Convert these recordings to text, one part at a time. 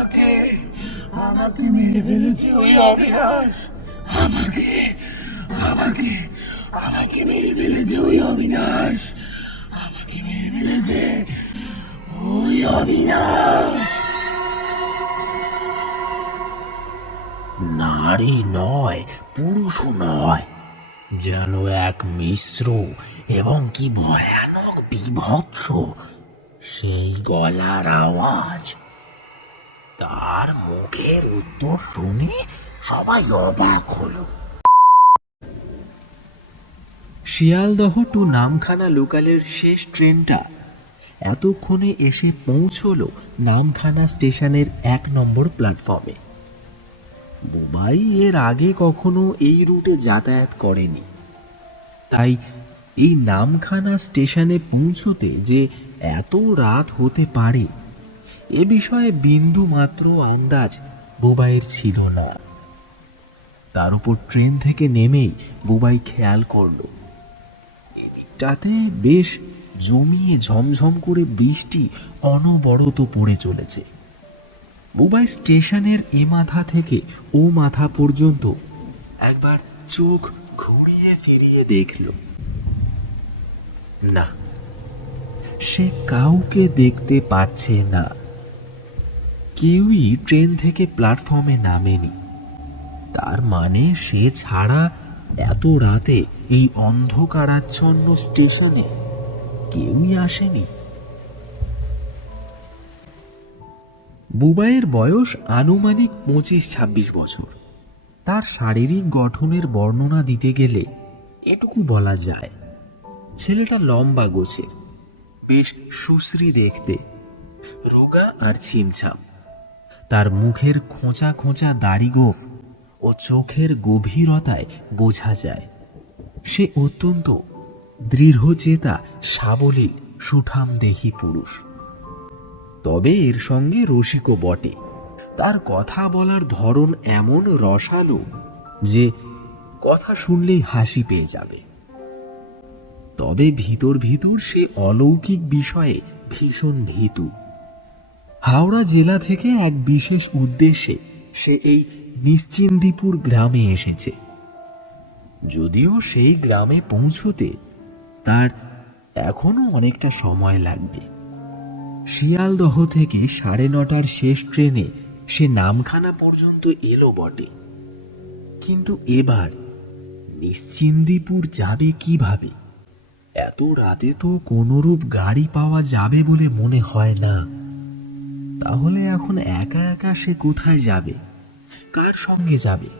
আমাকে আমাকে মেরে ফেলেছে ওই অবিনাশ। আমাকে আমাকে আমাকে মেরে ফেলেছে ওই অবিনাশ। আমাকে মেরে ফেলেছে ওই অবিনাশ। নারী নয়, পুরুষও নয়, যেন এক মিশ্র এবং কি ভয়ানক বিভৎস সেই গলার আওয়াজ। তার মুখের উত্তর শুনে সবাই অবাক হলো। শিয়ালদহ টু নামখানা লোকালের শেষ ট্রেনটা এতক্ষণে এসে পৌঁছলো নামখানা স্টেশনের 1 নম্বর প্ল্যাটফর্মে। বুবাই এর আগে কখনো এই রুটে যাতায়াত করেনি, তাই এই নামখানা স্টেশনে পৌঁছতে যে এত রাত হতে পারে এ বিষয়ে বিন্দু মাত্র আন্দাজ বুবাইয়ের ছিল না। তার উপর ট্রেন থেকে নেমেই বুবাই খেয়াল করল এদিকটাতে বেশ জমিয়ে ঝমঝম করে বৃষ্টি অনবরত পড়ে চলেছে। বুবাই স্টেশনের এ মাথা থেকে ও মাথা পর্যন্ত একবার চোখ ঘুরিয়ে ফিরিয়ে দেখল, না, সে কাউকে দেখতে পাচ্ছে না। কেউই ট্রেন থেকে প্ল্যাটফর্মে নামেনি। তার মানে সে ছাড়া এত রাতে এই অন্ধকারাচ্ছন্ন স্টেশনে কেউই আসেনি। বুবাইয়ের বয়স আনুমানিক 25-26 বছর। তার শারীরিক গঠনের বর্ণনা দিতে গেলে এটুকু বলা যায়, ছেলেটা লম্বা গোছের, বেশ সুশ্রী দেখতে, রোগা আর ছিমছাম। তার মুখের খোঁচা খোঁচা দাড়িগোঁফ ও চোখের গভীরতায় বোঝা যায় সে অত্যন্ত দৃঢ়চেতা, সাবলীল, সুঠামদেহী পুরুষ। তবে এর সঙ্গে রসিকও বটে। তার কথা বলার ধরন এমন রসালো যে কথা শুনলেই হাসি পেয়ে যাবে। তবে ভিতর ভিতর সে অলৌকিক বিষয়ে ভীষণ ভীতু। হাওড়া জেলা থেকে এক বিশেষ উদ্দেশ্যে সে এই নিশ্চিন্দিপুর গ্রামে এসেছে। যদিও সেই গ্রামে পৌঁছতে তার এখনো অনেকটা সময় লাগবে। শিয়ালদহ থেকে 9:30টার শেষ ট্রেনে সে নামখানা পর্যন্ত এলো বটে, কিন্তু এবার নিশ্চিন্দিপুর যাবে কিভাবে? এত রাতে তো কোনরূপ গাড়ি পাওয়া যাবে বলে মনে হয় না। তাহলে এখন একা একা সে কোথায় যাবে, কার সঙ্গে যাবে?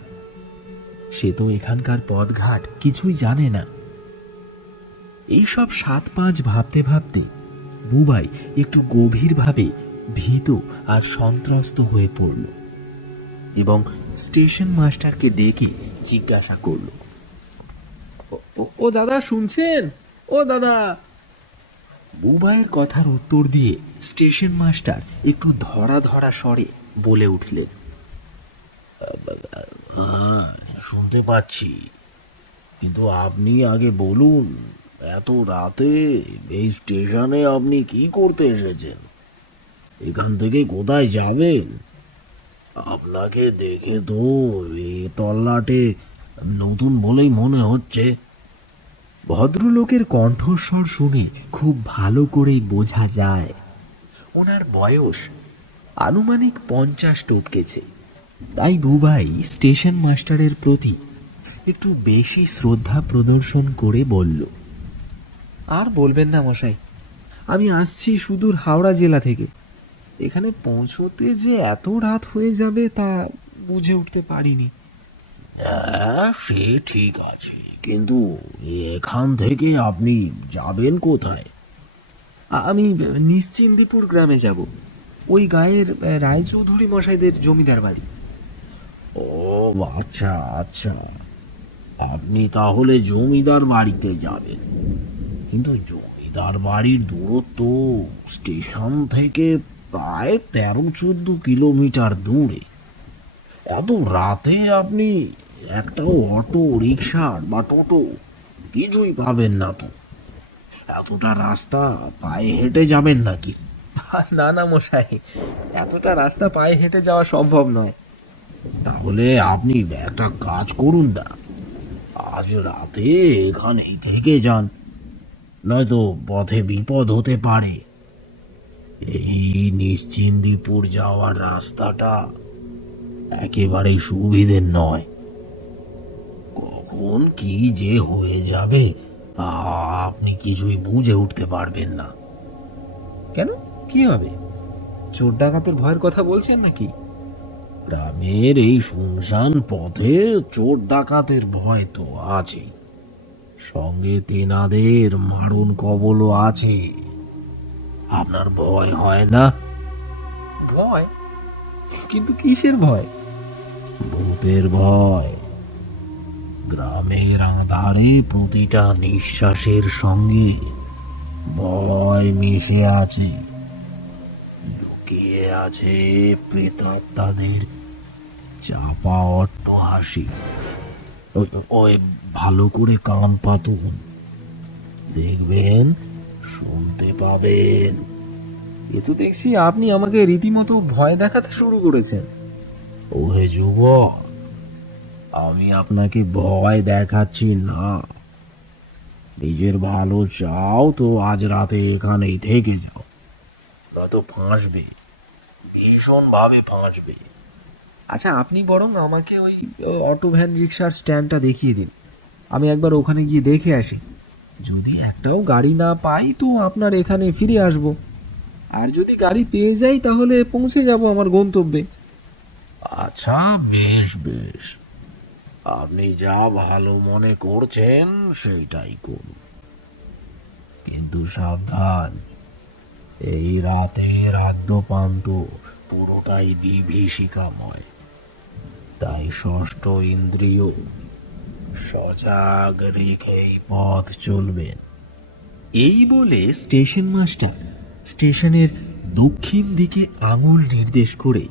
সে তো এখানকার পথঘাট কিছুই জানে না। এইসব 7-5 ভাবতে ভাবতে বুবাই একটু গভীরভাবে ভীত আর সন্ত্রস্ত হয়ে পড়ল এবং স্টেশন মাস্টারকে ডেকে জিজ্ঞাসা করল, ও দাদা, শুনছেন? ও দাদা। বুবাইয়ের কথার উত্তর দিয়ে স্টেশন মাস্টার একটু ধরা ধরা স্বরে বলে উঠলেন, হ্যাঁ, শুনতে পাচ্ছি, কিন্তু আপনি আগে বলুন, এত রাতে এই স্টেশনে আপনি কি করতে এসেছেন? এখান থেকে কোথায় যাবেন? আপনাকে দেখে তো এ তল্লাটে নতুন বলেই মনে হচ্ছে। ভদ্রলোকের কণ্ঠস্বর শুনে খুব ভালো করেই বোঝা যায় ওনার বয়স আনুমানিক 50 টপকেছে। তাই বুবাই স্টেশন মাস্টারের প্রতি একটু বেশি শ্রদ্ধা প্রদর্শন করে বলল, আর বলবেন না মশাই, আমি আসছি সুদূর হাওড়া জেলা থেকে। এখানে পৌঁছোতে যে এত রাত হয়ে যাবে তা বুঝে উঠতে পারিনি। হ্যাঁ, সে ঠিক আছে, কিন্তু এখান থেকে আপনি যাবেন কোথায়? আমি নিশ্চিন্দিপুর গ্রামে যাব, ওই গায়ের রায়চৌধুরী মশাইদের জমিদার বাড়ি। ও আচ্ছা আচ্ছা, আপনি তাহলে জমিদার বাড়িতে যাবেন। কিন্তু জমিদার বাড়ির দূরত্ব স্টেশন থেকে প্রায় 13-14 কিলোমিটার দূরে। এত রাতে আপনি একটা অটো, রিক্সা বা টোটো কিছুই পাবেন না তো। এতটা রাস্তা পায়ে হেঁটে যাবেন নাকি? না না মশাই, এতটা রাস্তা পায়ে হেঁটে যাওয়া সম্ভব নয়। তাহলে আপনি একটা কাজ করুন না, আজ রাতে এখানেই থেকে যান, নয়তো পথে বিপদ হতে পারে। এই নিশ্চিন্দিপুর যাওয়ার রাস্তাটা একেবারে সুবিধের নয়। কখন কি যে হয়ে যাবে আপনি কিছুই বুঝে উঠতে পারবেন না। কেন, কি হবে? চোর ডাকাতের ভয়ের কথা বলছেন নাকি? গ্রামের এই শুনশান পথে চোর ডাকাতের ভয় তো আছে, সঙ্গে তেনাদের মারণ কবলও আছে। আপনার ভয় হয় না? ভয়? কিন্তু কিসের ভয়? ভূতের ভয়। গ্রামের আঁধারে প্রতিটা নিঃশ্বাসের সঙ্গে ভয় মিশে আছে। লুকিয়ে আছে প্রেতাত্মাদের চাপা অট্টহাসি। ওই ওই ভালো করে কান পাতুন, দেখবেন, শুনতে পাবেন। এ তো দেখছি আপনি আমাকে রীতিমতো ভয় দেখাতে শুরু করেছেন। ওহে যুবক, আমি আপনাকে ভয় দেখাচ্ছি না। নিজের ভালো চাও তো আজ রাতে এখানেই থেকে যাও, নয়তো ফাঁসবে, ভীষণ ভাবে ফাঁসবে। আচ্ছা, আপনি বরং আমাকে ওই অটো ভ্যান রিক্সার স্ট্যান্ডটা দেখিয়ে দিন, আমি একবার ওখানে গিয়ে দেখে আসি। যদি একটাও গাড়ি না পাই তো আপনার এখানে ফিরে আসব, আর যদি গাড়ি পেয়ে যাই তাহলে পৌঁছে যাব আমার গন্তব্যে। আচ্ছা, বেশ বেশ, আপনি যা ভালো মনে করছেন সেইটাই করুন, কিন্তু সাবধান, এই রাতের আদ্যপান্ত পুরোটাই বিভীষিকাময়। তাই ষষ্ঠ ইন্দ্রিয় সজাগ রেখেই পথ চলবেন। এই বলে স্টেশন মাস্টার স্টেশনের দক্ষিণ দিকে আঙুল নির্দেশ করে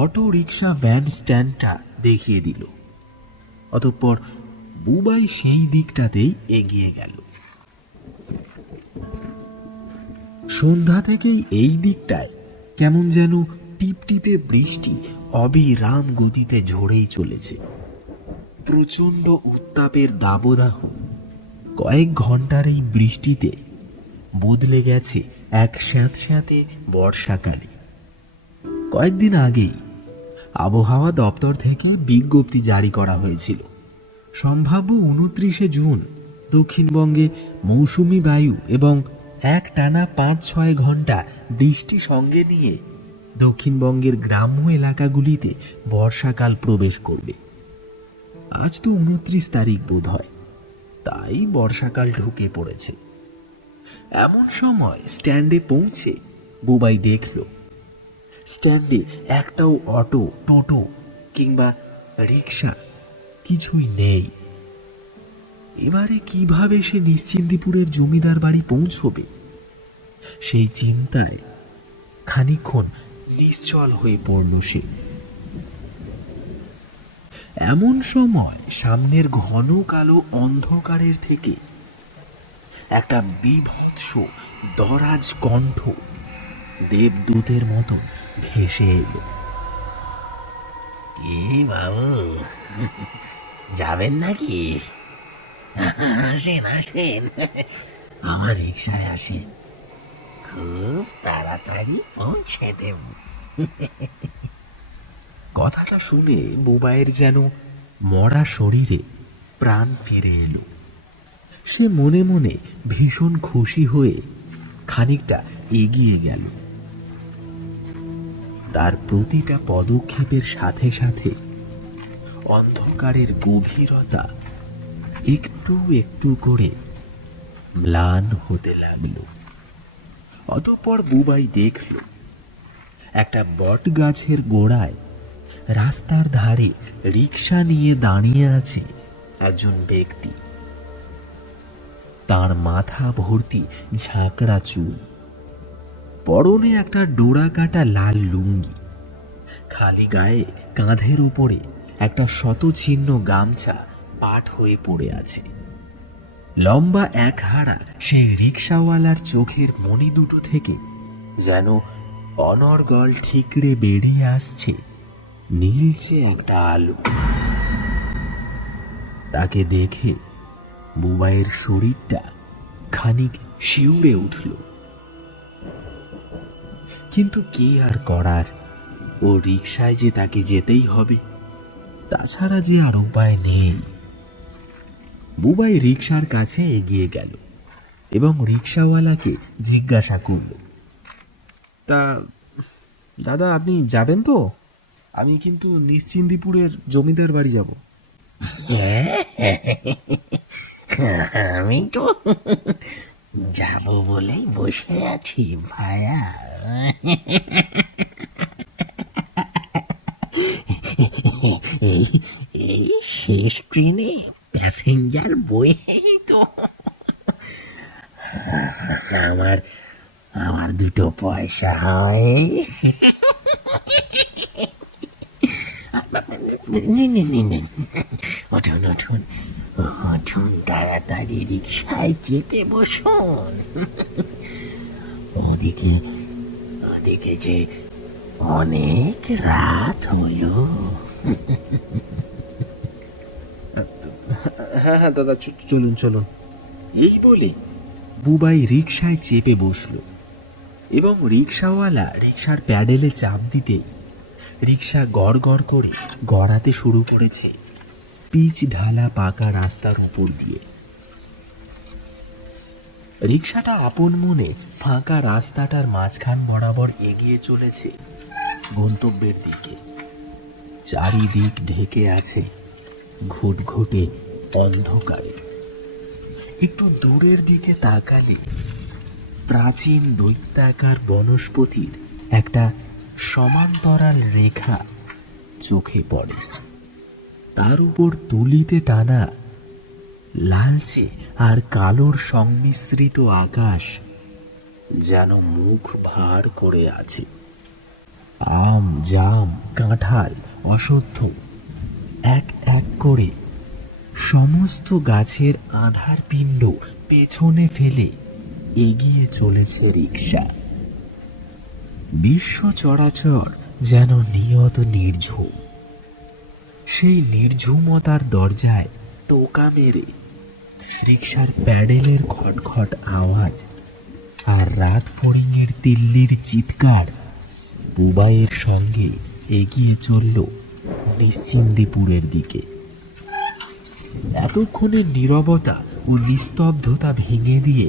অটো রিক্সা ভ্যান স্ট্যান্ডটা দেখিয়ে দিল। অতঃপর বুবাই সেই দিকটাতেই এগিয়ে গেল। সন্ধ্যা থেকেই এই দিকটায় কেমন যেন টিপটিপে বৃষ্টি অবিরাম গতিতে ঝরেই চলেছে। প্রচণ্ড উত্তাপের দাবদাহ কয়েক ঘন্টার এই বৃষ্টিতে বদলে গেছে এক স্যাঁতস্যাঁতে বর্ষাকালে। কয়েকদিন আগেই আবহাওয়া দপ্তর থেকে বিজ্ঞপ্তি জারি করা হয়েছিল, সম্ভাব্য 29শে জুন দক্ষিণবঙ্গে মৌসুমি বায়ু এবং এক টানা 5-6 ঘন্টা বৃষ্টি সঙ্গে নিয়ে দক্ষিণবঙ্গের গ্রাম্য এলাকাগুলিতে বর্ষাকাল প্রবেশ করবে। আজ তো 29 তারিখ বোধ হয়, তাই বর্ষাকাল ঢুকে পড়েছে। এমন সময় স্ট্যান্ডে পৌঁছে বুবাই দেখল স্ট্যান্ডে একটাও অটো, টোটো কিংবা রিক্সা কিছুই নেই। এবারে কিভাবে সে নিশ্চিন্দিপুরের জমিদার বাড়ি পৌঁছবে, সেই চিন্তায় খানিকক্ষণ নিশ্চল হয়ে পড়ল সে। এমন সময় সামনের ঘন কালো অন্ধকারের থেকে একটা বীভৎস দরাজ কণ্ঠ দেবদূতের মতো ভেসে এলো। কি বাবু, যাবেন নাকি? আসেন আসেন, আমার রিক্সায় আসেন, খুব তাড়াতাড়ি পৌঁছে দেব। কথাটা শুনে বুবাইয়ের যেন মরা শরীরে প্রাণ ফিরে এলো। সে মনে মনে ভীষণ খুশি হয়ে খানিকটা এগিয়ে গেল। তার প্রতিটা পদক্ষেপের সাথে সাথে অন্ধকারের গভীরতা একটু একটু করে ম্লান হতে লাগলো। অতঃপর বুবাই দেখল একটা বট গাছের গোড়ায় রাস্তার ধারে রিক্সা নিয়ে দাঁড়িয়ে আছে একজন ব্যক্তি। তার মাথা ভর্তি ঝাঁকড়া চুল, পরনে একটা ডোরা কাটা লাল লুঙ্গি, খালি গায়ে কাঁধের উপরে একটা শতছিন্ন গামছা পাট হয়ে পড়ে আছে। লম্বা এক হাড়া সেই রিক্সাওয়ালার চোখের মণি দুটো থেকে যেন অনর্গল ঠিকরে বেরিয়ে আসছে নীলচে একটা আলো। তাকে দেখে বুবাইয়ের শরীরটা খানিক শিউরে উঠল, কিন্তু কি আর করার, ও রিকশায় যে তাকে যেতেই হবে, তাছাড়া যে আর উপায় নেই। বুবাই রিকশার কাছে এগিয়ে গেল এবং রিকশাওয়ালাকে জিজ্ঞাসা করল, তা দাদা আপনি যাবেন তো? আমি কিন্তু নিশ্চিন্দিপুরের জমিদার বাড়ি যাব। আমি তো যাব বলেই বসে আছি ভায়া। এই এই শেষ ট্রেনে প্যাসেঞ্জার বইই তো আমার আমার দুটো পয়সা হয়। উঠুন উঠুন উঠুন, তাড়াতাড়ি রিক্সায় চেপে বসুন। ওদিকে ওদিকে যে অনেক রাত হলো। হ্যাঁ হ্যাঁ দাদা, চলুন চলুন। এই বলে বুবাই রিকশায় চেপে বসল এবং রিকশাওয়ালা রিকশার প্যাডেলে চাপ দিতে রিকশা গড় গড় করে গড়াতে শুরু করেছে পিচ ঢালা পাকা রাস্তার উপর দিয়ে। রিকশাটা আপন মনে ফাঁকা রাস্তাটার মাঝখান বরাবর এগিয়ে চলেছে গন্তব্যের দিকে। চারিদিক ঢেকে আছে ঘুটঘুটে অন্ধকারে। একটু দূরের দিকে তাকালে প্রাচীন দৈত্যাকার বনস্পতির একটা সমান্তরাল রেখা চোখে পড়ে। তার উপর তুলিতে টানা লালচে আর কালোর সংমিশ্রিত আকাশ যেন মুখ ভার করে আছে। আম, জাম, কাঁঠাল, অশ্বত্থ এক এক করে সমস্ত গাছের আধার পিণ্ড পেছনে ফেলে এগিয়ে চলেছে রিকশা। বিশ্ব চরাচর যেন নিয়ত নির্ঝুম। সেই নির্ঝুমতার দরজায় টোকা মেরে রিকশার প্যাডেলের খটখট আওয়াজ আর রাত ফড়িংয়ের তিল্লির চিৎকার বুবাইয়ের সঙ্গে এগিয়ে চলল নিশ্চিন্দিপুরের দিকে। এতক্ষণের নীরবতা ও নিস্তব্ধতা ভেঙে দিয়ে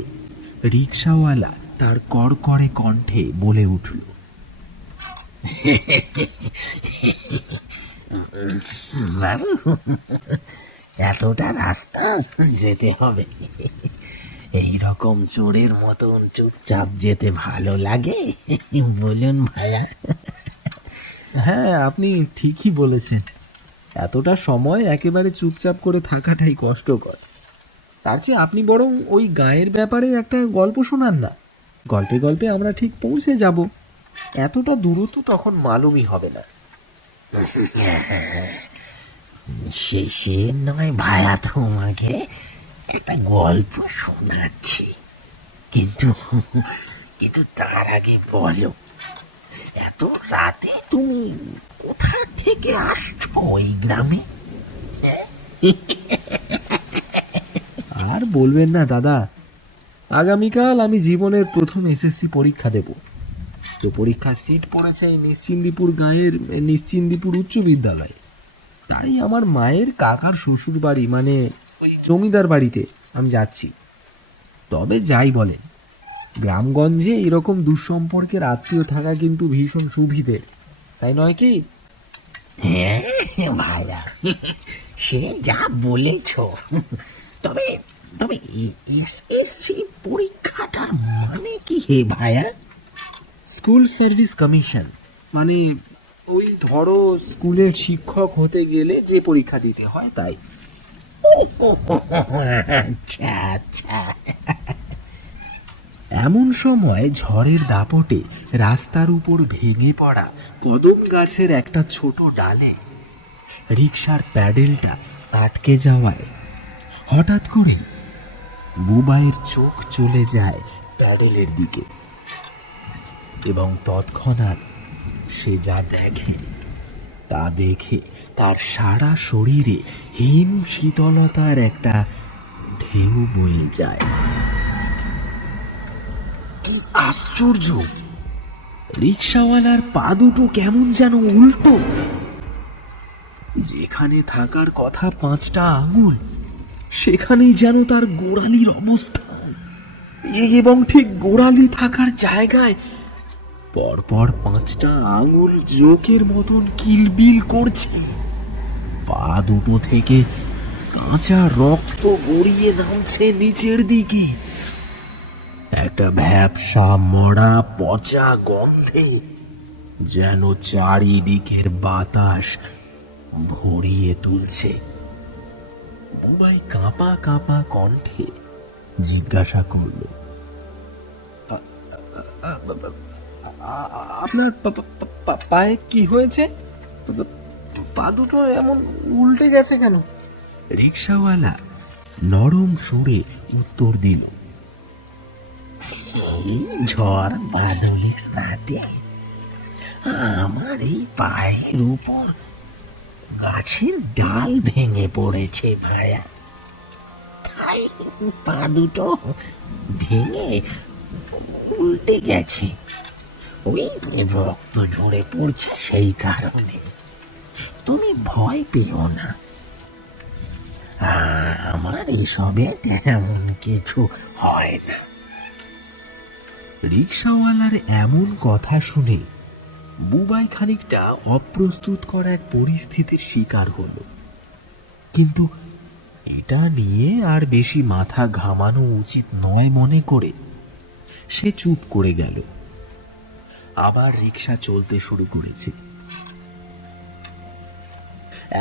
রিকশাওয়ালা তার কড়কড়ে কণ্ঠে বলে উঠল, বাবু, এতটা রাস্তা যেতে হবে? এইরকম চোরের মতন চুপচাপ যেতে ভালো লাগে? বলুন ভাইয়া। হ্যাঁ আপনি ঠিকই বলেছেন, এতটা সময় একেবারে চুপচাপ করে থাকাটাই কষ্টকর। তার চেয়ে আপনি বরং ওই গায়ের ব্যাপারে একটা গল্প শোনান না, গল্পে গল্পে আমরা ঠিক পৌঁছে যাব। এতটা দূরত্ব তখন মালুমই হবে না। শেষে নয় ভাইয়া, তোমাকে একটা গল্প শোনাচ্ছি, কিন্তু কিন্তু তার আগে বলো, এত রাতে তুমি কোথা থেকে আসছো ওই গ্রামে? আর বলবেন না দাদা, আগামীকাল আমি জীবনের প্রথম এসএসসি পরীক্ষা দেব। তো পরীক্ষার সিট পড়েছে এই নিশ্চিন্দিপুর গাঁয়ের নিশ্চিন্দিপুর উচ্চ বিদ্যালয়। তাই আমার মায়ের কাকার শ্বশুর বাড়ি, মানে ওই জমিদার বাড়িতে আমি যাচ্ছি। তবে যাই বলেন, গ্রামগঞ্জে এরকম দুঃসম্পর্কের আত্মীয় থাকা কিন্তু ভীষণ সুবিধের, তাই নয় কি? হ্যাঁ ভাইয়া, সে যা বলেছ। তবে তবে এসএসসি পরীক্ষাটার মানে কি হে ভাইয়া? স্কুল সার্ভিস কমিশন, মানে ওই ধরো স্কুলের শিক্ষক হতে গেলে যে পরীক্ষা দিতে হয় তাই। আচ্ছা আচ্ছা। এমন সময় ঝড়ের দাপটে রাস্তার উপর ভেঙে পড়া কদম গাছের একটা ছোট ডালে রিকশার প্যাডেলটা আটকে যাওয়ায় হঠাৎ করে বুবাইয়ের চোখ চলে যায় প্যাডেলের দিকে। এবং তৎক্ষণাৎ সে যা দেখে তা দেখে তার সারা শরীরে হিম শীতলতার একটা ঢেউ বয়ে যায়। কি আশ্চর্য! রিক্সাওয়ালার পা দুটো কেমন যেন উল্টো। যেখানে থাকার কথা 5টা আঙুল, সেখানেই যেন তার গোড়ালির অবস্থান, এবং ঠিক গোড়ালি থাকার জায়গায় পরপর 5টা আঙুল জোকের মতন কিলবিল করছে। পা দুটো থেকে কাঁচা রক্ত গড়িয়ে নামছে নিচের দিকে। একটা ভ্যাপসা মরা পচা গন্ধে যেন চারিদিকের বাতাস ভরিয়ে তুলছে। বুবাই কাঁপা কাঁপা কণ্ঠে জিজ্ঞাসা করল, আপনার পায়ে কি হয়েছে? পা দুটো এমন উল্টে গেছে কেন? রিক্সাওয়ালা নরম সুরে উত্তর দিল, এই ঝড় বাদলের রাতে আমার এই পায়ের উপর গাছের ডাল ভেঙে পড়েছে ভায়া, তাই পা দুটো ভেঙে উল্টে গেছে। ওই রক্ত ঝরে পড়ছে সেই কারণে। তুমি ভয় পেও না, আমার এসবে তেমন কিছু হয় না। রিক্সাওয়ালার এমন কথা শুনে বুবাই খানিকটা অপ্রস্তুতকর এক পরিস্থিতির শিকার হলো, কিন্তু এটা নিয়ে আর বেশি মাথা ঘামানো উচিত নয় মনে করে সে চুপ করে গেল। আবার রিক্সা চলতে শুরু করেছে।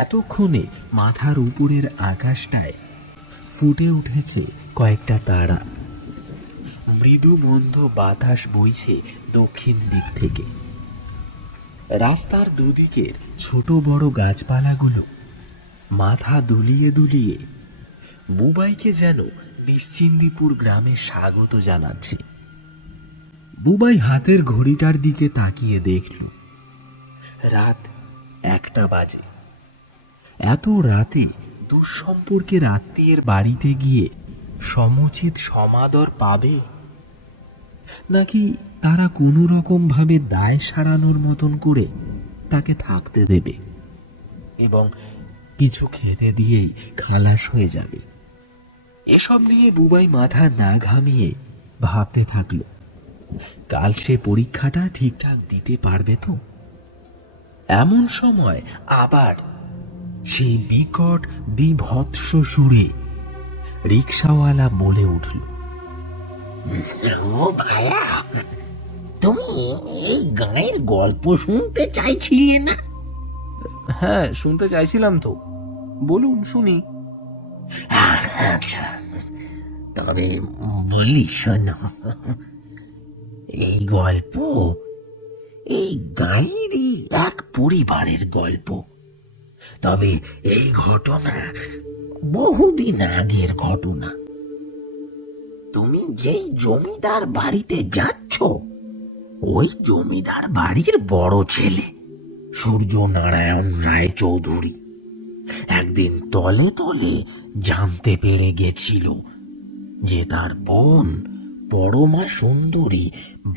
এতক্ষণে মাথার উপরের আকাশটায় ফুটে উঠেছে কয়েকটা তারা। মৃদু মন্দ বাতাস বইছে দক্ষিণ দিক থেকে। রাস্তার দুদিকের ছোট বড় গাছপালাগুলো মাথা দুলিয়ে দুলিয়ে বুবাইকে যেন নিশ্চিন্দিপুর গ্রামে স্বাগত জানাচ্ছে। বুবাই হাতের ঘড়িটার দিকে তাকিয়ে দেখল রাত 1টা বাজে। এত রাতে দুঃসম্পর্কের আত্মীয়ের বাড়িতে গিয়ে সমুচিত সমাদর পাবে, নাকি তারা কোনো রকম ভাবে দায় সারানোর মতন করে তাকে থাকতে দেবে এবং কিছু খেতে দিয়েই খালাস হয়ে যাবে? এসব নিয়ে বুবাই মাথা না ঘামিয়ে ভাবতে থাকলো, কাল সে পরীক্ষাটা ঠিকঠাক দিতে পারবে তো? এমন সময় আবার সেই বিকট বিভৎস সুরে রিক্সাওয়ালা বলে উঠল, ও ভায়া, তুমি এই গাঁয়ের গল্প শুনতে চাইছিলে না? হ্যাঁ, শুনতে চাইছিলাম তো, বলুন শুনি। আচ্ছা, তবে বলি শোনো। এই গল্প এই গাঁয়েরই এক পরিবারের গল্প, তবে এই ঘটনা বহুদিন আগের ঘটনা। তুমি যেই জমিদার বাড়িতে যাচ্ছ, ওই জমিদার বাড়ির বড় ছেলে সূর্যনারায়ণ রায় চৌধুরী একদিন তলে তলে জানতে পেরে গেছিল যে তার বোন পরমা সুন্দরী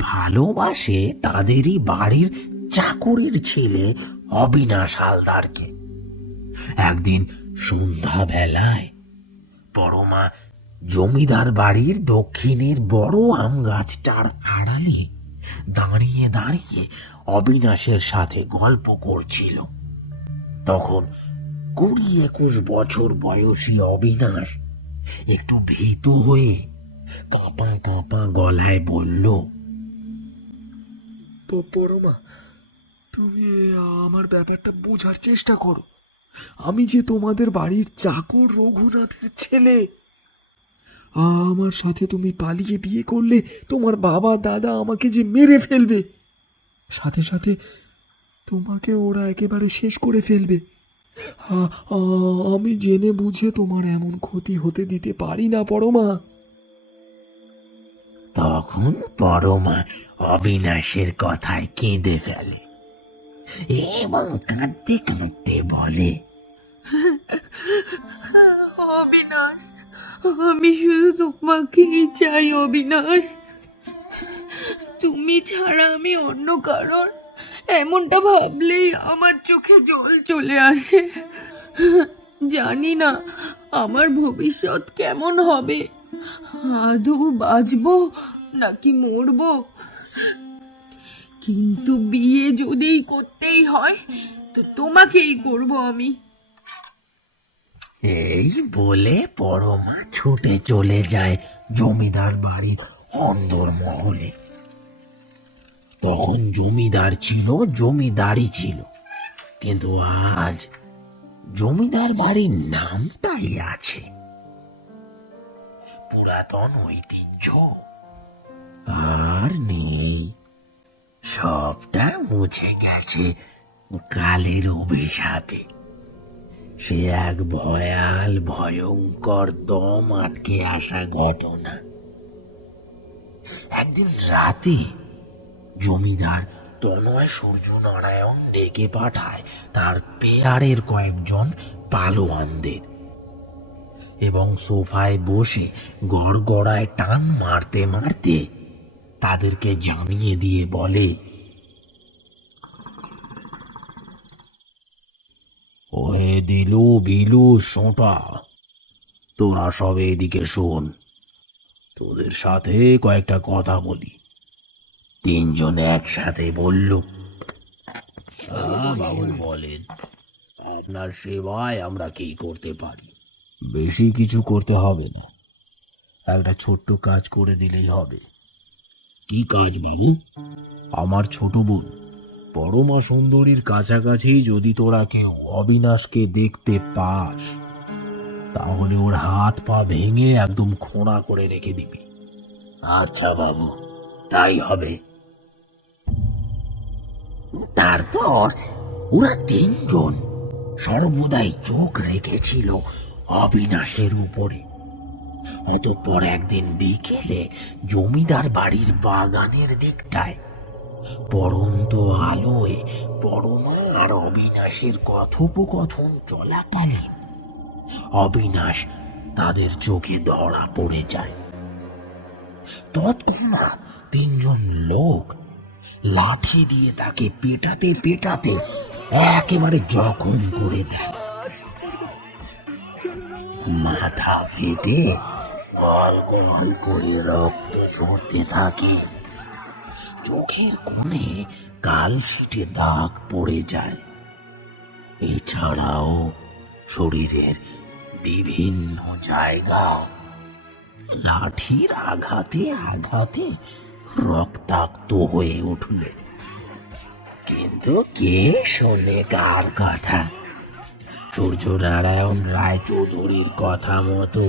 ভালোবাসে তাদেরই বাড়ির চাকরির ছেলে অবিনাশ হালদারকে। একদিন সন্ধ্যাবেলায় পরমা জমিদার বাড়ির দক্ষিণের বড় আম গাছটার আড়ালে দাঁড়িয়ে দাঁড়িয়ে অবিনাশের সাথে গল্প করছিল। তখন 20-21 বছর বয়সী অবিনাশ একটু ভীত হয়ে কাঁপা কাঁপা গলায় বলল, পরমা, তুমি আমার ব্যাপারটা বোঝার চেষ্টা করো। আমি যে তোমাদের বাড়ির চাকর রঘুনাথের ছেলে। আমার সাথে তুমি পালিয়ে বিয়ে করলে তোমার বাবা দাদা আমাকে যে মেরে ফেলবে, সাথে সাথে তোমাকে ওরা একেবারে শেষ করে ফেলবে। আমি জেনে বুঝে তোমার এমন ক্ষতি হতে দিতে পারি না পরমা। তখন পরমা অবিনাশের কথায় কেঁদে ফেলে এবং কাঁদতে কাঁদতে বলে, অবিনাশ, আমি শুধু তোমাকেই চাই অবিনাশ। তুমি ছাড়া আমি অন্য কারোর এমনটা ভাবলেই আমার চোখে জল চলে আসে। জানি না আমার ভবিষ্যৎ কেমন হবে, আদৌ বাঁচবো নাকি মরবো, কিন্তু বিয়ে যদি করতেই হয় তো তোমাকেই করব আমি। এই বলে পরমা ছুটে চলে যায় জমিদার বাড়ির অন্দরমহলে। তখন জমিদার ছিল, জমিদারই ছিল, কিন্তু আজ জমিদার বাড়ির নামটাই আছে। পুরাতন ঐতিহ্য আর নেই, সবটা মুছে গেছে কালের অভিশাপে। সে এক ভয়াল ভয়ঙ্কর দম আটকে আসা ঘটনা। একদিন রাতে জমিদার তনয় সূর্যনারায়ণ ডেকে পাঠায় তার পেয়ারের কয়েকজন পালোয়ানদের এবং সোফায় বসে গড়গড়ায় টান মারতে মারতে তাদেরকে জানিয়ে দিয়ে বলে, ওহে দিলু বিলু সোঁটা, তোরা সব এদিকে শোন, তোদের সাথে কয়েকটা কথা বলি। তিনজন একসাথে বলল, বাবু বলেন, আপনার সেবায় আমরা কি করতে পারি? বেশি কিছু করতে হবে না, একটা ছোট্ট কাজ করে দিলেই হবে। কি কাজ বাবু? আমার ছোট বোন পরমা সুন্দরীর কাছাকাছি যদি তোরা কেউ অবিনাশকে দেখতে পাস, তাহলে ওর হাত পা ভেঙে একদম খোঁড়া করে রেখে দিবি। আচ্ছা বাবু, তাই হবে। তারপর ওরা তিনজন সর্বদাই চোখ রেখেছিল অবিনাশের উপরে। অতঃপর একদিন বিকেলে জমিদার বাড়ির বাগানের দিকটায় পড়ন্ত আলোয় পরমা আর অবিনাশের কথোপকথন চলাকালীন অবিনাশ তাদের চোখে ধরা পড়ে যায়। তৎক্ষণাৎ তিনজন লোক লাঠি দিয়ে তাকে পেটাতে পেটাতে একেবারে জখম করে দেয়। মাথা ফেটে গল গল করে রক্ত ঝরতে থাকে, চোখের কোণে কালশিটে দাগ পড়ে যায়। এছাড়াও শরীরের বিভিন্ন জায়গা লাঠির আঘাতে আঘাতে রক্তাক্ত হয়ে উঠল। কিন্তু কে শোনে কার কথা? সূর্যনারায়ণ রায়চৌধুরীর কথা মতো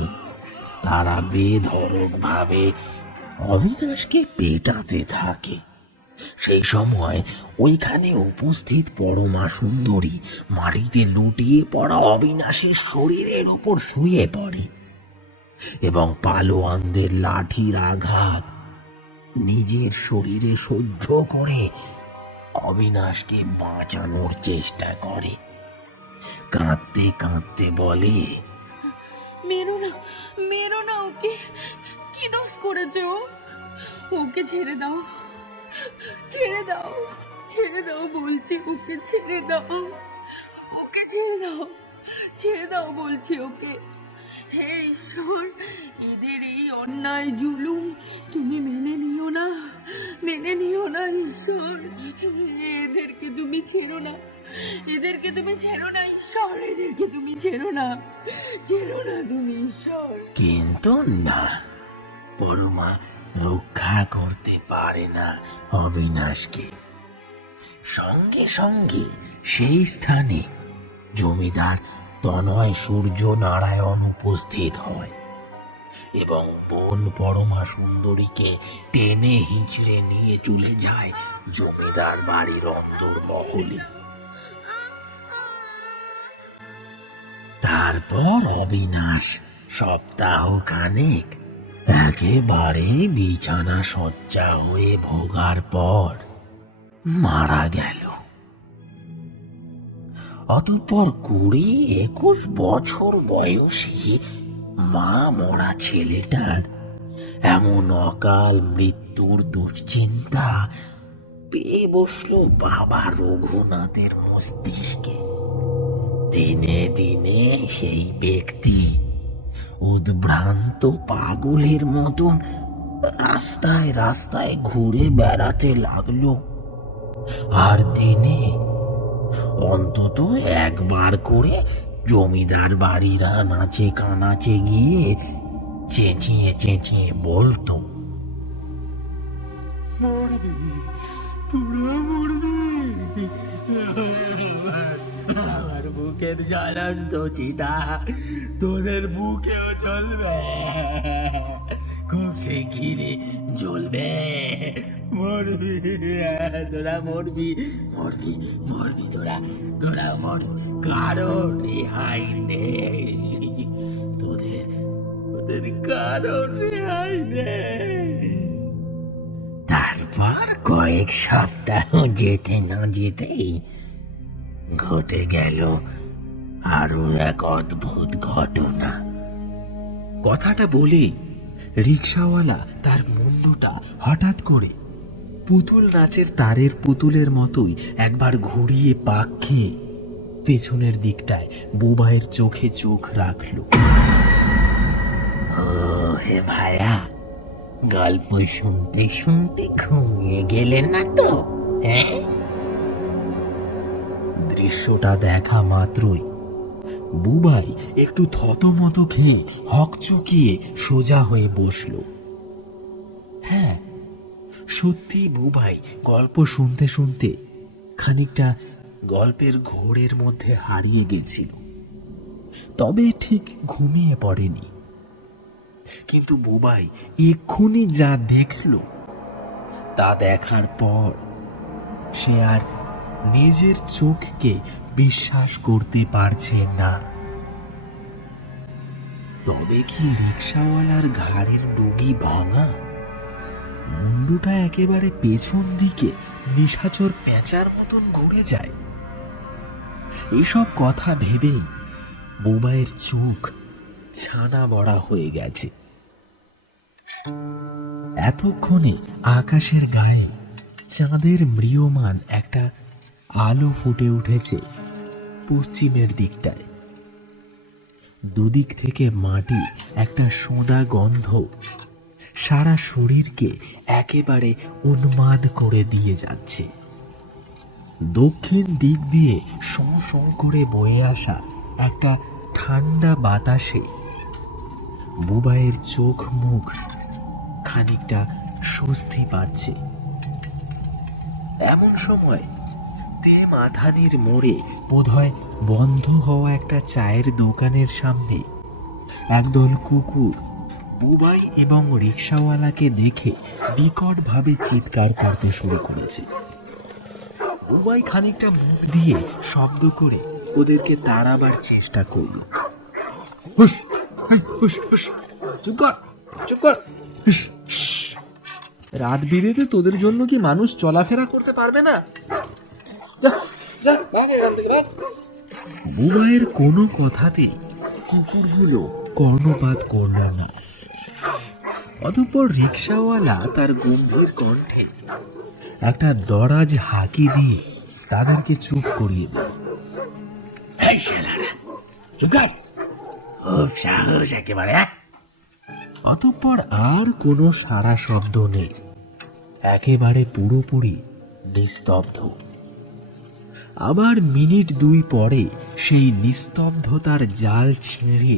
তারা বেধড়ক ভাবে অবিনাশকে পেটাতে থাকে। সেই সময় ওইখানে উপস্থিত পরমা সুন্দরী মাটিতে লুটিয়ে পড়া অবিনাশের শরীরের উপর শুয়ে পড়ে এবং পালোয়ানদের লাঠির আঘাত নিজের শরীরে সহ্য করে অবিনাশকে বাঁচানোর চেষ্টা করে। কাঁদতে কাঁদতে বলে, মেরো না, মেরো না ওকে, কি দোষ করেছে ও? ওকে ছেড়ে দাও, ছেড়ে দাও, ছেড়ে দাও বলছি, ওকে ছেড়ে দাও, ওকে ছেড়ে দাও, ছেড়ে দাও বলছি ওকে। হে ঈশ্বর, এদের এই অন্যায় জুলুম তুমি মেনে নিও না, মেনে নিও না ঈশ্বর। এদেরকে তুমি ছেড়ো না, এদেরকে তুমি ছেড়ো না ঈশ্বর, এদেরকে তুমি ছেড়ো না, ছেড়ো না তুমি ঈশ্বর। কিন্তু না, পরমা রক্ষা করতে পারে না অবিনাশকে। সঙ্গে সঙ্গে সেই স্থানে জমিদার তনয় সূর্য নারায়ণ উপস্থিত হয় এবং বোন পরমা সুন্দরীকে টেনে হিঁচড়ে নিয়ে চলে যায় জমিদার বাড়ির অন্দরমহলে। তারপর অবিনাশ সপ্তাহ খানেক একেবারে বিছানা সজ্জা হয়ে ভোগার পর মারা গেল। অতঃপর 20-21 বছর বয়সী মা মরা ছেলেটার এমন অকাল মৃত্যুর দুশ্চিন্তা পেয়ে বসলো বাবা রঘুনাথের মস্তিষ্কে। দিনে দিনে সেই ব্যক্তি উদ্ভ্রান্ত পাগলের মতন রাস্তায় রাস্তায় ঘুরে বেড়াতে লাগলো। আর দিনে অন্তত একবার করে জমিদার বাড়িরা নাচে কানাচে গিয়ে চেঁচিয়ে চেঁচিয়ে বলতো, মরবি, তোরা মরবি, আমার বুকের জ্বলন্ত চিতা তোদের বুকেও জ্বলবে, খুব শিগগিরই জ্বলবে, মরবি, তোরা মরবি, মরবি, মরবি, তোরা তোরা মরবি, কারো রেহাই নেই, তোদের তোদের কারো রেহাই নেই। তারপর কয়েক সপ্তাহ যেতে না যেতেই ঘটে গেল আরো এক অদ্ভুত ঘটনা। কথাটা বলেই রিক্সাওয়ালা তার মুন্ডটা হঠাৎ করে পুতুল নাচের তারের পুতুলের মতোই একবার ঘুরিয়ে পাক খেয়ে পেছনের দিকটায় বুবাইয়ের চোখে চোখ রাখল। ও হে ভায়া, গল্প শুনতে শুনতে ঘুমিয়ে গেলেন না তো? হ্যাঁ, দৃশ্যটা দেখা মাত্রই বুবাই একটু থতমত খেয়ে হকচকিয়ে সোজা হয়ে বসল। হ্যাঁ, সত্যি বুবাই গল্প শুনতে শুনতে খানিকটা গল্পের ঘোরের মধ্যে হারিয়ে গেছিল, তবে ঠিক ঘুমিয়ে পড়েনি। কিন্তু বুবাই এক্ষুনি যা দেখল তা দেখার পর সে আর নিজের চোখকে বিশ্বাস করতে পারছে না। তবে কি রিক্সাওয়ালার ঘাড়ের ডুগি ভাঙা, মুন্ডুটা একেবারে পেছন দিকে নিশাচর পেঁচার মতন ঘুরে যায়? এসব কথা ভেবেই বুবাইয়ের চোখ ছানা বড়া হয়ে গেছে। এতক্ষণে আকাশের গায়ে চাঁদের ম্রিয়মান একটা আলো ফুটে উঠেছে পশ্চিমের দিকটায়। দুদিক থেকে মাটি একটা সোঁদা গন্ধ সারা শরীরকে একেবারে উন্মাদ করে দিয়ে যাচ্ছে। দক্ষিণ দিক দিয়ে শোঁ শোঁ করে বয়ে আসা একটা ঠান্ডা বাতাসে বুবাইয়ের চোখ মুখ খানিকটা স্বস্তি পাচ্ছে। এমন সময় তে মাথানির মোড়ে বোধহয় বন্ধ হওয়া একটা চায়ের দোকানের সামনে একদল কুকুর বুবাই এবং রিক্সাওয়ালাকে দেখে বিকটভাবে চিৎকার করতে শুরু করেছে। বুবাই খানিকটা মুখ দিয়ে শব্দ করে ওদেরকে তাড়াবার চেষ্টা করল। হুশ, এই, হুশ, হুশ, চুপ কর, চুপ কর, হুশ, শ। রাত বিরেতে তোদের জন্য কি মানুষ চলাফেরা করতে পারবে না? যা, যা, ভাগ এখান থেকে, ভাগ। বুবাইয়ের কোনো কথাতেই কুকুরগুলো কর্ণপাত করল না। অতঃপর রিক্সাওয়ালা তার গম্ভীর কণ্ঠে একটা দরাজ হাঁকি দিয়ে তাদেরকে চুপ করিয়ে দিল। এই শালারা, চুপ কর, খুব সাহস একেবারে। অতঃপর আর কোনো সারা শব্দ নেই, একেবারে পুরোপুরি নিস্তব্ধ। আবার মিনিট দুই পরে সেই নিস্তব্ধতার জাল ছিঁড়ে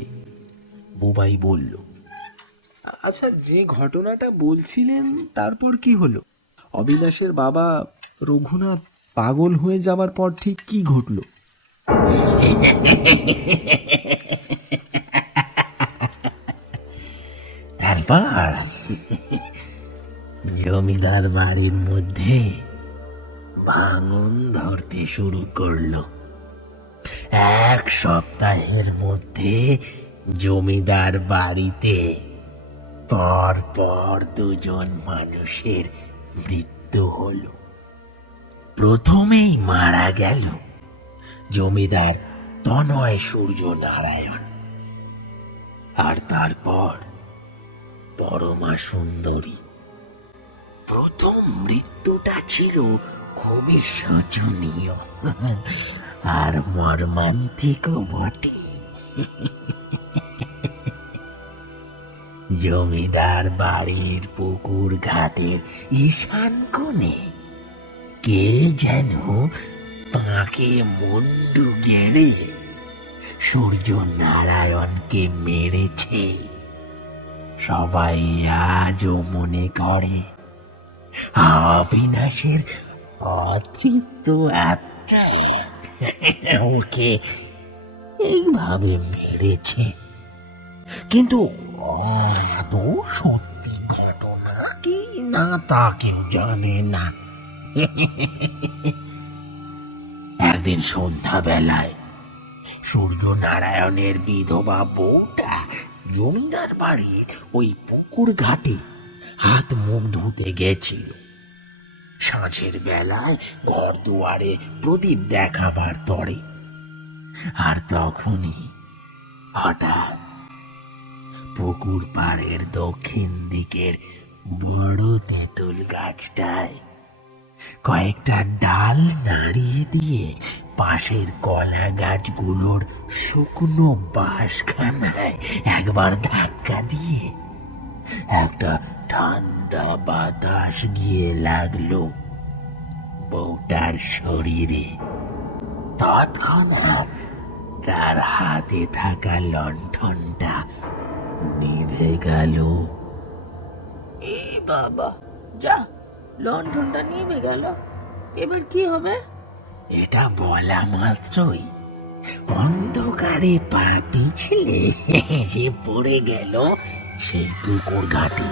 বুবাই বলল, আচ্ছা, যে ঘটনাটা বলছিলেন তারপর কি হলো? অবিনাশের বাবা রঘুনাথ পাগল হয়ে যাবার পর ঠিক কি ঘটলো? তারপর জমিদার বাড়ির মধ্যে ভাঙন ধরতে শুরু করলো। 1 সপ্তাহের মধ্যে জমিদার বাড়িতে পরপর দুজন মানুষের মৃত্যু হলো। প্রথমেই মারা গেল জমিদার তনয় সূর্য নারায়ণ, আর তারপর পরমা সুন্দরী। প্রথম মৃত্যুটা ছিল খুবই শোচনীয় আর মর্মান্তিকও বটে। জমিদার বাড়ির পুকুর ঘাটের ঈশান কোণে কে যেন পাকে মুন্ডু গেড়ে সূর্য নারায়ণকে মেরেছে। সবাই আজও মনে করে অবিনাশের অতৃপ্ত আত্মা ওকে এইভাবে মেরেছে। কিন্তু আদৌ সত্যি ঘটনা কি না তা কেউ জানে না। একদিন সন্ধ্যাবেলায় সূর্য নারায়ণের বিধবা বউটা জমিদার বাড়ির ওই পুকুর ঘাটে হাত মুখ ধুতে গেছিল। সাঁঝের বেলায় ঘর দুয়ারে প্রদীপ দেখাবার তরে, আর তখনই হঠাৎ পুকুর পাড়ের দক্ষিণ দিকের বড় তেঁতুল গাছটায় কয়েকটা ডাল নাড়িয়ে দিয়ে পাশের কলা গাছগুলোর শুকনো বাঁশখানায় একবার ধাক্কা দিয়ে একটা ঠান্ডা বাতাস গিয়ে লাগলো বউটার শরীরে। তৎক্ষণাৎ তার হাতে থাকা লণ্ঠনটা নিভে গেল। এ বাবা, যা, লণ্ঠনটা নিভে গেল, এবার কি হবে? এটা বলা মাত্রই অন্ধকারে পা পিছলে সে পড়ে গেল সেই পুকুর ঘাটে।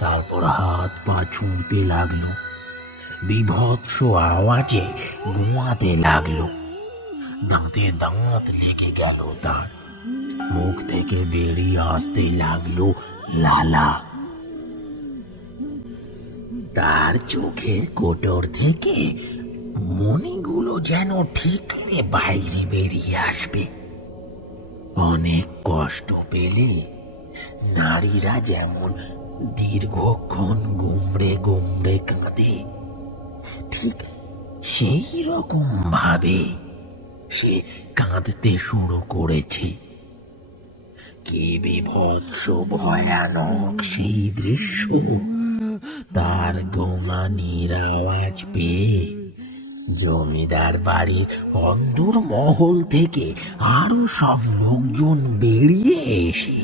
তারপর হাত পা ছুঁতে লাগলো, বিভৎস আওয়াজে ঘুমাতে লাগলো। দাঁতে দাঁত লেগে গেল তার, মুখ থেকে বেরিয়ে আসতে লাগলো লালা। তার চোখের কোটর থেকে মণিগুলো যেন ঠিকরে বাইরে বেরিয়ে আসবে। অনেক কষ্ট পেলে নারীরা যেমন দীর্ঘক্ষণ গুমড়ে গুমড়ে কাঁদে, ঠিক সেই রকম ভাবে সে কাঁদতে শুরু করেছে। কি বিভৎস ভয়ানক সেই দৃশ্য! তার গোঙানির আওয়াজ পেয়ে জমিদার বাড়ির অন্দর মহল থেকে আরো সব লোকজন বেরিয়ে এসে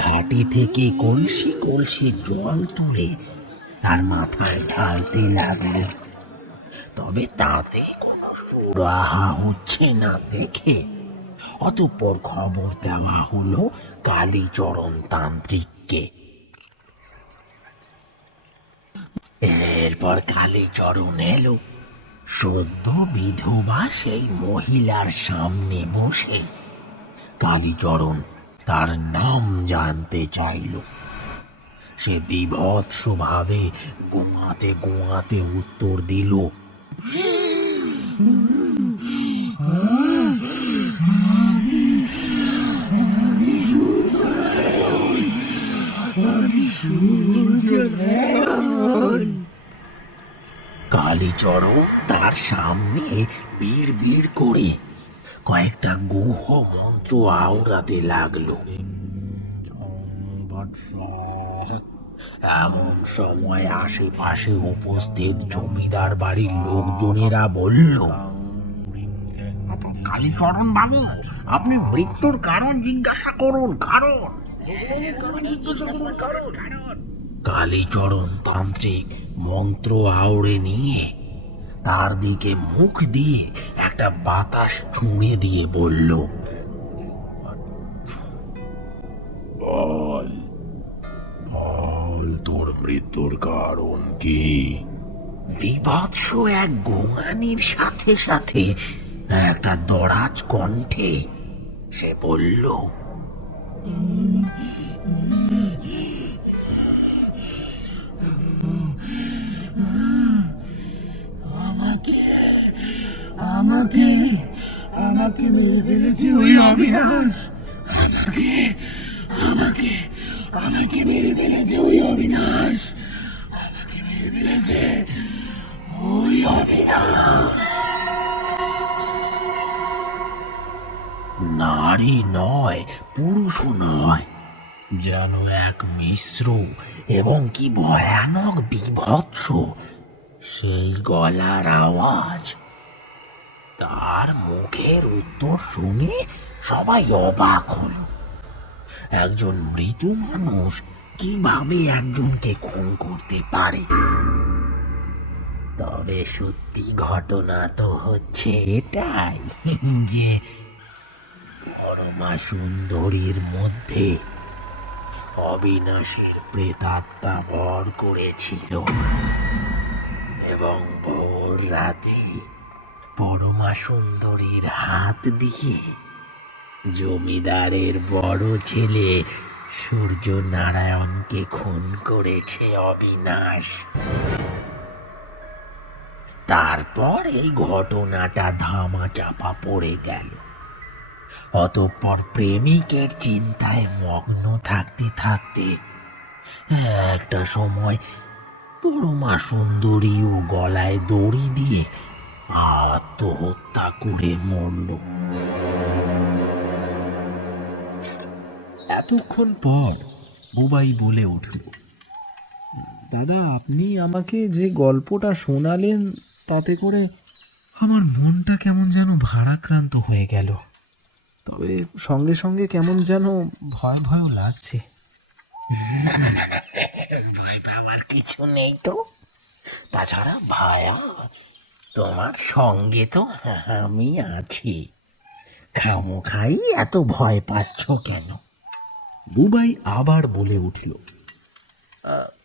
ঘাটি থেকে কলসি কলসি জল তুলে তার মাথায় ঢালতে লাগলো। তবে তাতে কোনো সুরাহা হচ্ছে না দেখে অতঃপর খবর দেওয়া হলো কালীচরণ তান্ত্রিককে। এরপর কালীচরণ এলো, সদ্য বিধবা সেই মহিলার সামনে বসে কালীচরণ তার নাম জানতে চাইল। সে বিভৎস ভাবে গোঁয়াতে গোঁয়াতে উত্তর দিল, কালীচরণ তার সামনে বীর বীর করে কয়েকটা গুহ মন্ত্র আওড়াতে লাগলো। এমন সময় আশেপাশে উপস্থিত জমিদার বাড়ির লোকজনেরা বলল, কালীচরণ বাবু, আপনি মৃত্যুর কারণ জিজ্ঞাসা করুন। কালীচরণ তান্ত্রিক মন্ত্র আওড়ে নিয়ে তার দিকে মুখ দিয়ে একটা বাতাস ছুঁড়ে দিয়ে বলল, বল বল, তোর মৃত্যুর কারণ কি? বিভৎস এক গোঙানির সাথে সাথে একটা দরাজ কণ্ঠে সে বলল, আমাকে আমাকে মেরে ফেলেছে ওই অবিনাশ। আমাকে আমাকে আমাকে মেরে ফেলেছে ওই অবিনাশ। আমাকে মেরে ফেলেছে ওই অবিনাশ। নারী নয়, পুরুষও নয়, যেন এক মিশ্র এবং কি ভয়ানক বিভৎস সেই গলার আওয়াজ। তার মুখের উত্তর শুনে সবাই অবাক হলো। একজন মৃত মানুষ কিভাবে একজনকে খুন করতে পারে? তবে সত্যি ঘটনা তো হচ্ছে এটাই যে পরমা সুন্দরীর মধ্যে অবিনাশের প্রেতাত্মা ভর করেছিল এবং ভোর রাতে পরমা সুন্দরীর হাত দিয়ে জমিদারের বড় ছেলে সূর্য নারায়ণকে খুন করেছে অবিনাশ। তারপর এই ঘটনাটা ধামাচাপা পড়ে গেল। অতঃপর প্রেমিকের চিন্তায় মগ্ন থাকতে থাকতে একটা সময় পরমা সুন্দরীও গলায় দড়ি দিয়ে আত্মহত্যা করে মরল। এতক্ষণ পর বুবাই বলে উঠল, দাদা, আপনি আমাকে যে গল্পটা শোনালেন তাতে করে আমার মনটা কেমন যেন ভারাক্রান্ত হয়ে গেল। তবে সঙ্গে সঙ্গে কেমন যেন ভয় ভয়ও লাগছে। ভয় পাবার কিছু নেই তো। তাছাড়া ভায়া, তোমার সঙ্গে তো আমি আছি। খামোখাই এত ভয় পাচ্ছ কেন? বুবাই আবার বলে উঠল,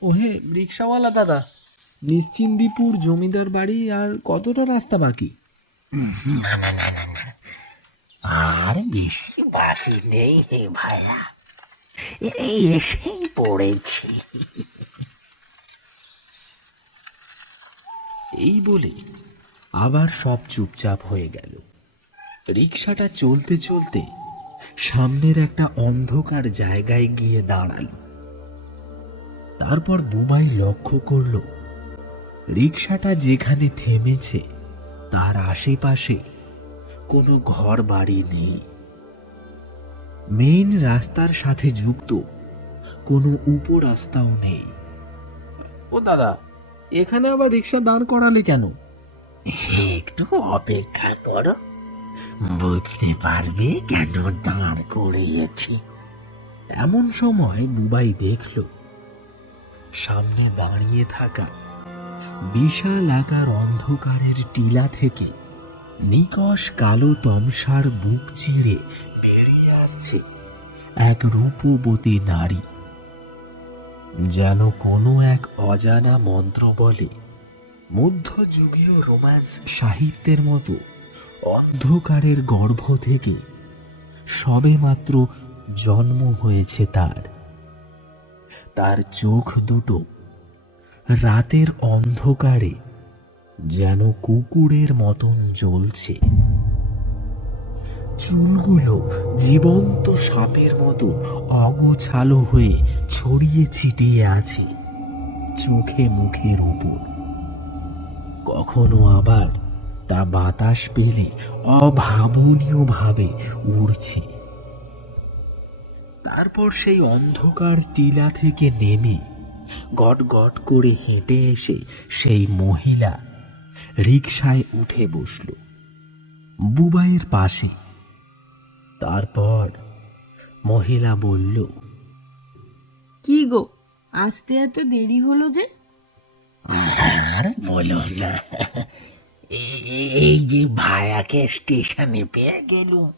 ওহে রিক্সাওয়ালা দাদা, নিশ্চিন্দিপুর জমিদার বাড়ি আর কতটা রাস্তা বাকি? না না না না না, আর বেশি বাকি নেই হে ভায়া, এই এসেই পড়েছি। এই বলে আবার সব চুপচাপ হয়ে গেল। রিক্সাটা চলতে চলতে সামনের একটা অন্ধকার জায়গায় গিয়ে দাঁড়ালো। তারপর বুবাই লক্ষ্য করল রিক্সাটা যেখানে থেমেছে তার আশেপাশে কোনো ঘর বাড়ি নেই। মেইন রাস্তার সাথে যুক্ত কোনো উপরাস্তাও নেই। ও দাদা, এখানে আবার রিক্সা দাঁড় করালে কেন? একটু অপেক্ষা করো, বুঝতে পারবে কেন দাঁড় করিয়েছি। এমন সময় বুবাই দেখল সামনে দাঁড়িয়ে থাকা বিশাল আকার অন্ধকারের টিলা থেকে নিকষ কালো তমসার বুক চিরে বেরিয়ে আসছে এক রূপবতী নারী। যেন কোনো এক অজানা মন্ত্র বলে মধ্যযুগীয় রোম্যান্স সাহিত্যের মতো অন্ধকারের গর্ভ থেকে সবেমাত্র জন্ম হয়েছে তার। তার চোখ দুটো রাতের অন্ধকারে যেন কুকুরের মতন জ্বলছে। চুলগুলো জীবন্ত সাপের মতো অগোছালো হয়ে ছড়িয়ে ছিটিয়ে আছে চোখে মুখের উপর। কখনো আবার তা বাতাস পেলে অভাবনীয়ভাবে উড়ছে। তারপর সেই অন্ধকার টিলা থেকে নেমে গট গট করে হেঁটে এসে সেই মহিলা রিকশায় উঠে বসল বুবাইয়ের পাশে। তারপর মহিলা বলল, কি গো, আসতে এত দেরি হলো যে? আর বলো না, এই যে ভায়াকে স্টেশনে পেয়ে গেলুম,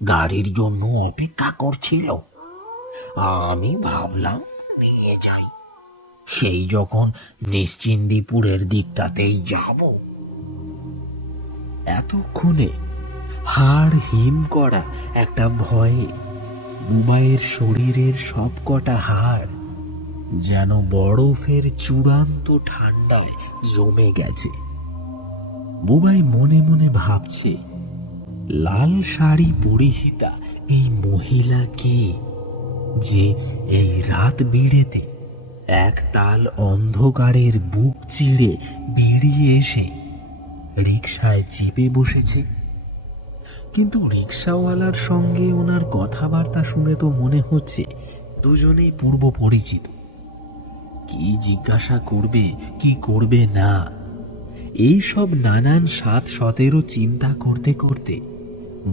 গাড়ির জন্য অপেক্ষা করছিল। আমি ভাবলাম নিয়ে যাই, সেই যখন নিশ্চিন্দিপুরের দিকটাতেই যাব। এতক্ষণে হাড় হিম করা একটা ভয়ে বুবাইয়ের শরীরের সবকটা হাড় যেন বরফের চূড়ান্ত ঠান্ডায় জমে গেছে। বুবাই মনে মনে ভাবছে, লাল শাড়ি পরিহিতা এই মহিলা কে, যে এই রাত বিড়েতে একতাল অন্ধকারের বুক চিড়ে বেরিয়ে এসে রিকশায় চেপে বসেছে। কিন্তু রিকশাওয়ালার সঙ্গে ওনার কথাবার্তা শুনে তো মনে হচ্ছে দুজনেই পূর্ব পরিচিত। কি জিজ্ঞাসা করবে কি করবে না, এই সব নানান ৭-১৭ চিন্তা করতে করতে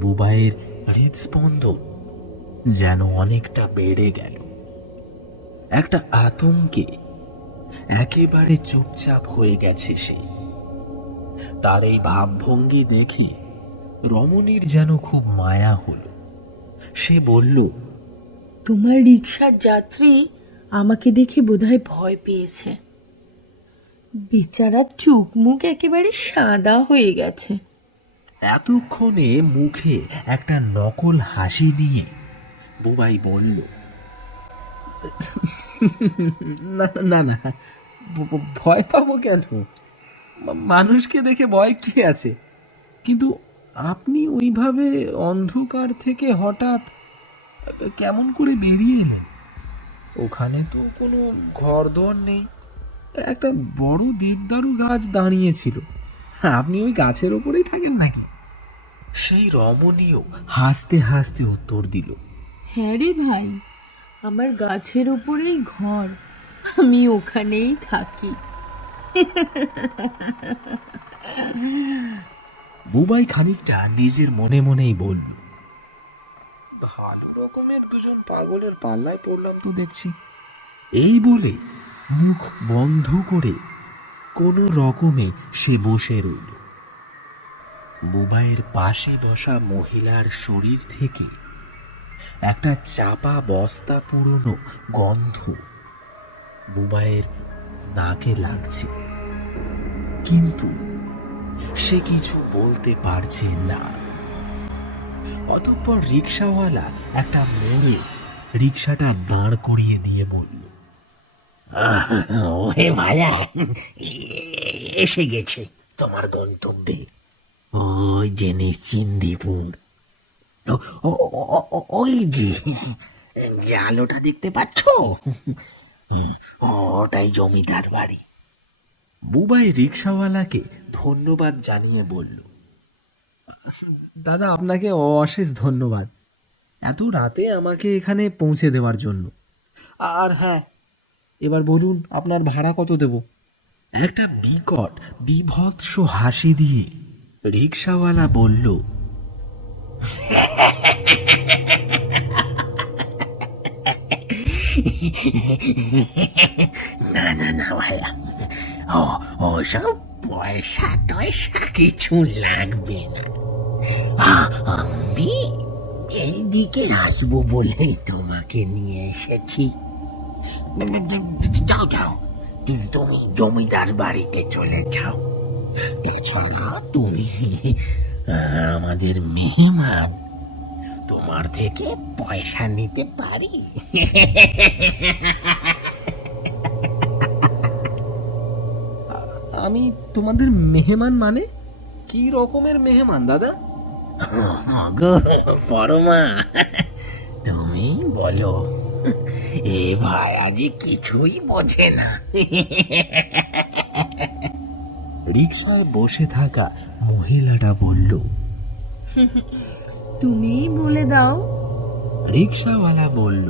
বুবাইয়ের হৃদস্পন্দন যেন অনেকটা বেড়ে গেল। একটা আতঙ্কে একেবারে চুপচাপ হয়ে গেছে সে। তার এই ভাবভঙ্গি দেখে রমণীর যেন খুব মায়া হলো। সে বলল, তোমার রিকশার যাত্রী আমাকে দেখে বোধহয় ভয় পেয়েছে। বেচারার চোখ মুখ একেবারে সাদা হয়ে গেছে। এতক্ষণে মুখে একটা নকল হাসি নিয়ে বুবাই বলল, না না না, ভয় পাবো কেন? মানুষকে দেখে ভয় কি আছে? কিন্তু আপনি ওইভাবে অন্ধকার থেকে হঠাৎ কেমন করে বেরিয়ে এলেন? ওখানে তো কোনো ঘরদোর নেই, একটা বড় দেবদারু গাছ দাঁড়িয়েছিল। আপনি ওই গাছের ওপরেই থাকেন নাকি? সেই রমণীও হাসতে হাসতে উত্তর দিল, হ্যাঁ রে ভাই, আমার গাছের উপরেই ঘর, আমি ওখানেই থাকি। বুবাই খানিকটা নিজের মনে মনেই বলল, ভালো রকমের দুজন পাগলের পাল্লায় পড়লাম তো দেখছি। এই বলে মুখ বন্ধ করে কোনো রকমে সে বসে রইল। বুবাইয়ের পাশে বসা মহিলার শরীর থেকে একটা চাপা বস্তা পুরনো গন্ধ বুবাইয়ের নাকে লাগছে, কিন্তু সে কিছু বলতে পারছে না। অতঃপর রিকশাওয়ালা একটা মোড়ে রিকশাটা দাঁড় করিয়ে দিয়ে বলল, ওহে ভায়া, এসে গেছে তোমার গন্তব্যে। ওই যে নিশ্চিন্দিপুর, ওই যে আলোটা দেখতে পাচ্ছ, ওটাই জমিদার বাড়ি। বুবাই রিকশাওয়ালাকে ধন্যবাদ জানিয়ে বলল, দাদা আপনাকে অশেষ ধন্যবাদ এত রাতে আমাকে এখানে পৌঁছে দেওয়ার জন্য। আর হ্যাঁ, এবার বলুন আপনার ভাড়া কত দেব? একটা বিকট বিভৎস হাসি দিয়ে রিকশাওয়ালা বলল, না না না ভাইয়া, ওসব পয়সা টয়সা কিছু লাগবে না। আমি এইদিকে আসবো বলেই তোমাকে নিয়ে এসেছি। যাও যাও, তুমি জমিদার বাড়িতে চলে যাও। তাছাড়া তুমি আমাদের মেহমান, তোমার থেকে পয়সা নিতে পারি। আমি তোমাদের মেহমান মানে? কি রকমের মেহমান দাদা? গো পরমা, তুমি বলো, এ ভাই আজ কিছুই বোঝে না। রিকশায় বসে থাকা মহিলাটা বলল, তুমি বলে দাও। রিকশাওয়ালা বলল,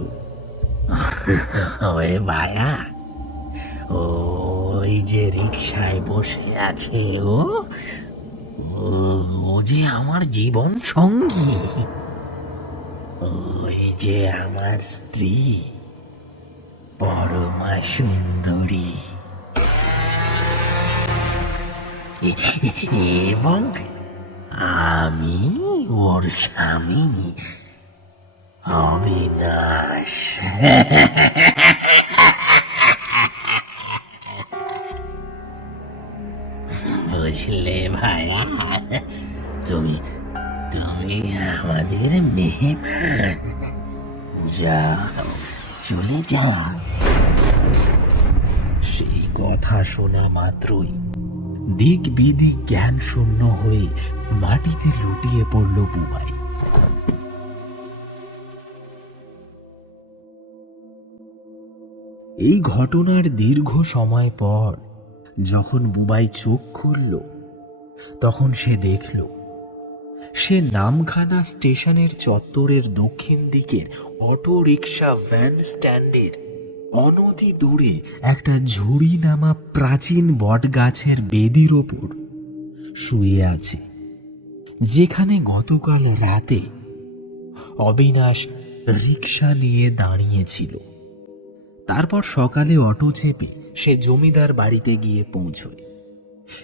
ওই ভায়া, ওই যে রিকশায় বসে আছে, ও যে আমার জীবন সঙ্গী, ওই যে আমার স্ত্রী পরমা সুন্দরী, এবং আমি ওর স্বামী অবিনাশ। বুঝলে ভায়া, তুমি তুমি আমাদের মেহমান। যাও, চলে যাও। সেই কথা শোনা মাত্রই দিক বিদিক জ্ঞান শূন্য হয়ে মাটিতে লুটিয়ে পড়ল বুবাই। এই ঘটনার দীর্ঘ সময় পর যখন বুবাই চোখ খুলল, তখন সে দেখল সে নামখানা স্টেশনের চত্বরের দক্ষিণ দিকের অটো রিক্সা ভ্যান স্ট্যান্ডের অনতি দূরে একটা ঝুড়ি নামা প্রাচীন বটগাছের বেদির ওপর শুয়ে আছে, যেখানে গতকাল রাতে অবিনাশ রিক্সা নিয়ে দাঁড়িয়েছিল। তারপর সকালে অটো চেপে সে জমিদার বাড়িতে গিয়ে পৌঁছয়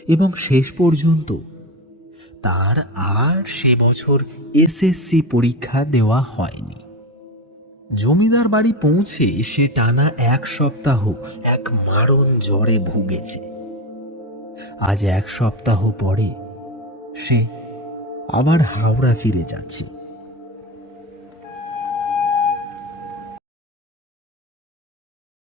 এবং শেষ পর্যন্ত তার আর সে বছর এসএসসি পরীক্ষা দেওয়া হয়নি। জমিদার বাড়ি পৌঁছে সে টানা 1 সপ্তাহ এক মারণ জ্বরে ভুগেছে। আজ 1 সপ্তাহ পরে সে আবার হাওড়া ফিরে যাচ্ছে।